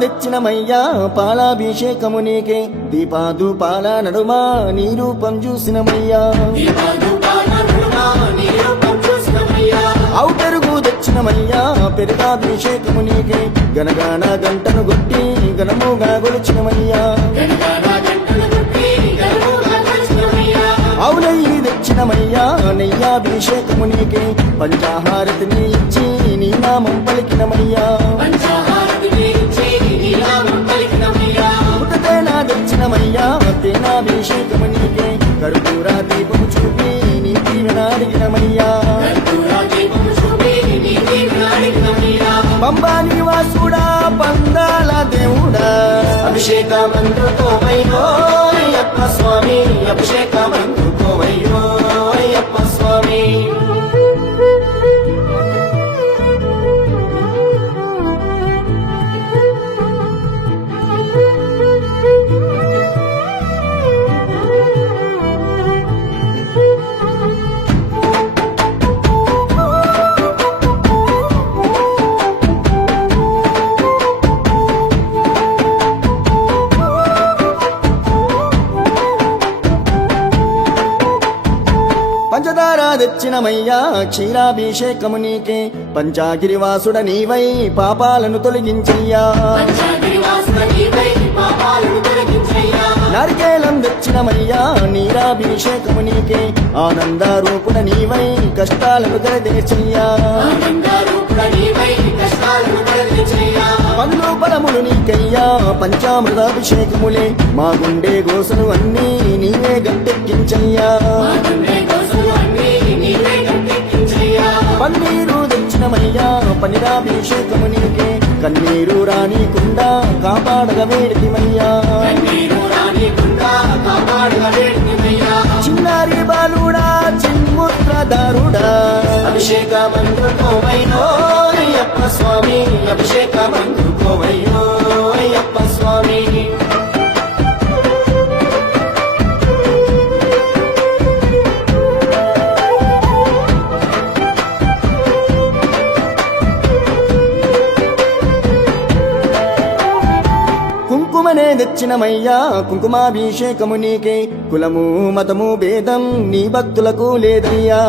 తెచ్చినమయ్యా పాలాభిషేకము నీకే దీపాదుపాల నడుమా నీ రూపం చూసినమయ్యా అవు పెరుగు తెచ్చినమయ్యా పెరుగాభిషేకము నీకే గనగాన గంటను కొట్టి గనముగా గొలిచినమయ్యా అవు నెయ్యి తెచ్చినమయ్యా నెయ్యాభిషేకము నీకే పంచాహారతిని ఇచ్చి నీ నామం పలికినమయ్యా పుట్టతేనా తెచ్చినమయ్యా తేనాభిషేకము నీకే కర్పూర దీపము చూపి నీ దీవెన అడిగినమయ్యా పంబా నివాసుడా పందాల దేవుడా అభిషేకమందుకోవయ్యో అయ్యప్ప స్వామి అభిషేకమందుకోవయ్యో అయ్యప్ప స్వామి పంచదార తెచ్చినమయ్యా క్షీరాభిషేకము నీకే పంచాగిరివాసుడ నీవై పాపాలను తొలగించయ్యా నారికేలం తెచ్చినమయ్యా నీరాభిషేకము నీకే ఆనంద రూపుడ నీవై కష్టాలను కలదేచయ్యా పండ్లు ఫలములు నీకయ్యా పంచామృతాభిషేకములే మా గుండె గోసలు అన్నీ నీవే గట్టెక్కించయ్యా పన్నీరు తెచ్చినమయ్యా పన్నీరాభిషేకము నీకే కన్నీరు రానీకుండా కాపాడగ వేడితిమయ్యా చిన్నారి బాలుడా చిన్ముద్రదారుడా అభిషేకమందుకోవయ్యో అయ్యప్ప స్వామి అభిషేకమందుకోవయ్యో అయ్యప్ప స్వామి కుంకుమనే తెచ్చినమయ్యా కుంకుమాభిషేకము నీకే కులము మతము భేదం నీ భక్తులకు లేదయ్యా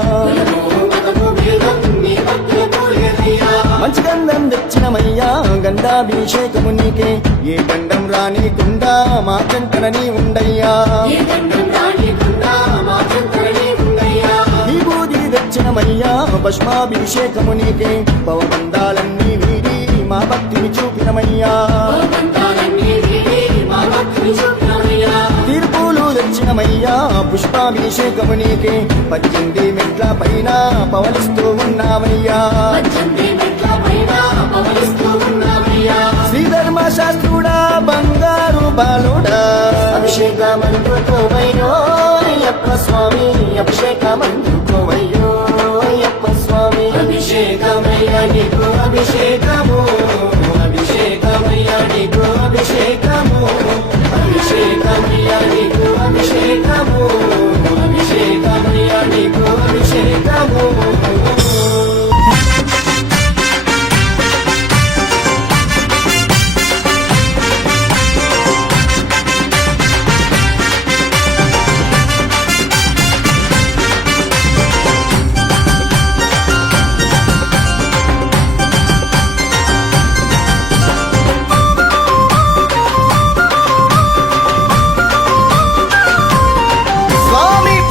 మంచి గంధం తెచ్చినమయ్యా గంధాభిషేకము నీకే ఏ గంధం రానికుండా మా కంటనని ఉండయ్యా ఈ బూది తెచ్చినమయ్యా భస్మాభిషేకము నీకే పవబంధాలన్నీ వీడి మా భక్తిని చూపినమయ్యా తీర్పులు తెచ్చినమయ్యా పుష్పాభిషేకము నీకే 18 మెట్ల పైన పవలిస్తూ ఉన్నామయ్యా శ్రీధర్మ శాస్త్రుడా బంగారు బాలుడా అభిషేకమందుకోవయ్యో అయ్యప్ప స్వామి అభిషేకమందుకోవయ్యో అయ్యప్ప స్వామి అభిషేకమయ్యా నీకు అభిషేకము అభిషేకమయ్యా నీకు అభిషేకము అభిషేకమయ్యా నీకు అభిషేకము అభిషేకమయ్యా నీకు అభిషేకము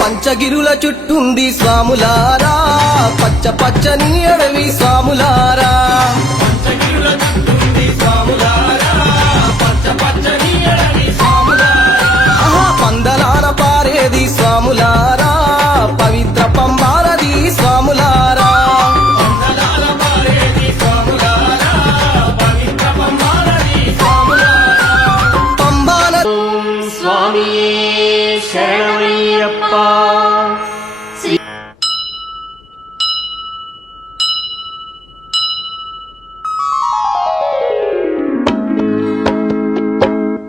పంచగిరుల చుట్టుంది స్వాములారా పచ్చ పచ్చని అడవి స్వాములారా పంచగిరుల చుట్టుంది స్వాములారా పచ్చ పచ్చని అడవి స్వాములారా పందలాన పారేది స్వాములారా పవిత్ర పంబారది స్వాములారా పందలాన పారేది స్వాములారా పవిత్ర పంబారది స్వాములారా పంబాల స్వామి శరణమయ్యప్ప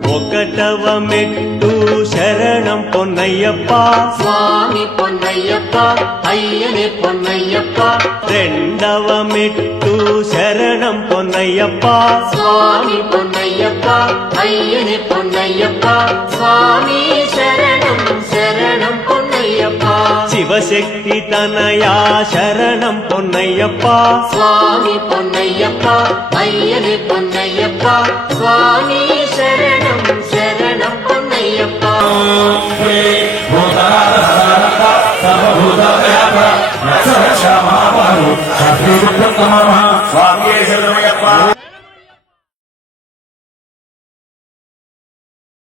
ఒకటవ మెట్టు శరణం பொன்னையப்பா சுவாமி பொன்னையப்பா ஐயனே பொன்னையப்பா రెండవ మెట్టు శరణం పొన్నయ్యప్పా சுவாமி பொன்னையப்பா ஐயனே பொன்னையப்பா சுவாமி சரணம் சரணம் பொன்னையப்பா శివశక్తి తనయా శరణం పొన్నయ్యప్పా சுவாமி பொன்னையப்பா ஐயனே பொன்னையப்பா சுவாமி சரணம் சரணம் பொன்னையப்பா స్వామి